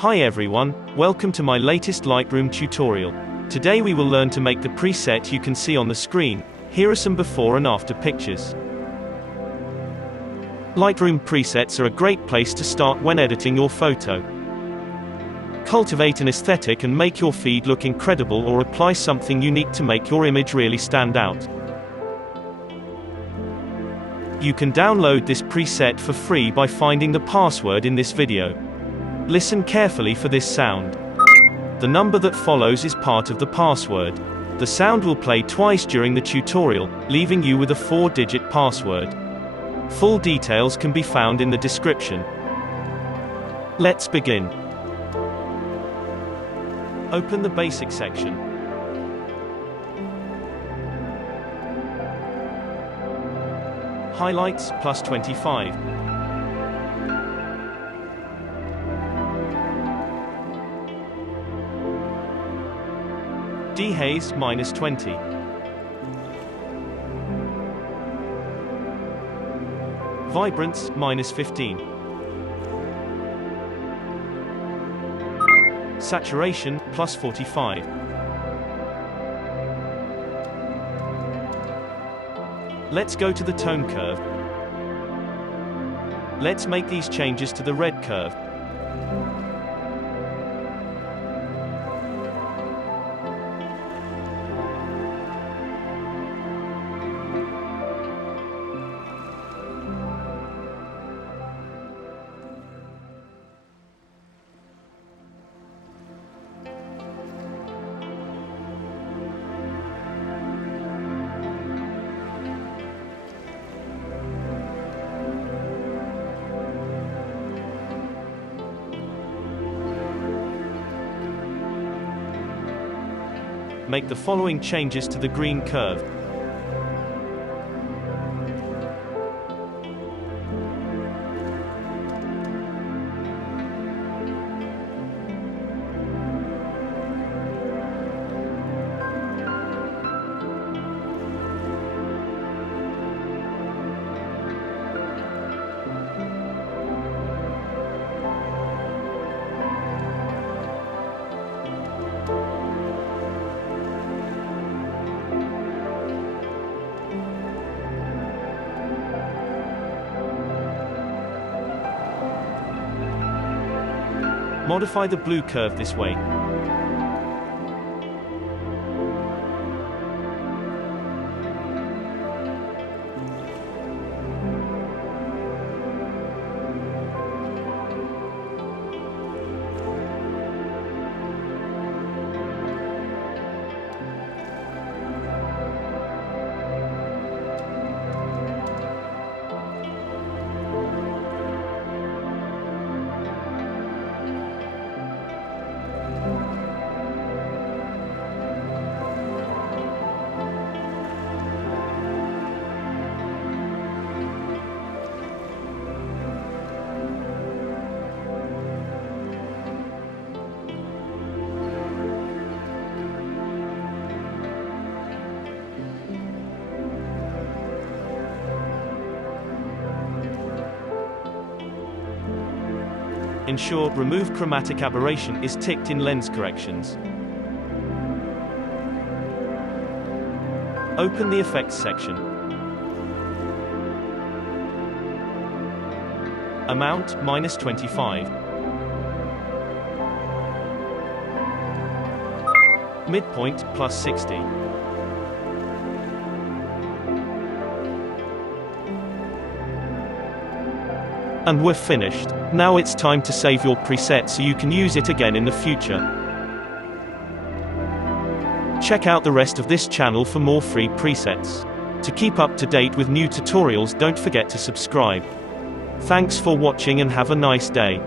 Hi everyone, welcome to my latest Lightroom tutorial. Today we will learn to make the preset you can see on the screen. Here are some before and after pictures. Lightroom presets are a great place to start when editing your photo. Cultivate an aesthetic and make your feed look incredible, or apply something unique to make your image really stand out. You can download this preset for free by finding the password in this video. Listen carefully for this sound. The number that follows is part of the password. The sound will play twice during the tutorial, leaving you with a 4-digit password. Full details can be found in the description. Let's begin. Open the basic section. Highlights, plus 25. Dehaze, minus 20. Vibrance, minus 15. Saturation, plus 45. Let's go to the tone curve. Let's make these changes to the red curve. Make the following changes to the green curve. Modify the blue curve this way. Ensure Remove Chromatic Aberration is ticked in Lens Corrections. Open the Effects section. Amount, minus 25. Midpoint, plus 60. And we're finished. Now it's time to save your preset so you can use it again in the future. Check out the rest of this channel for more free presets. To keep up to date with new tutorials, don't forget to subscribe. Thanks for watching and have a nice day.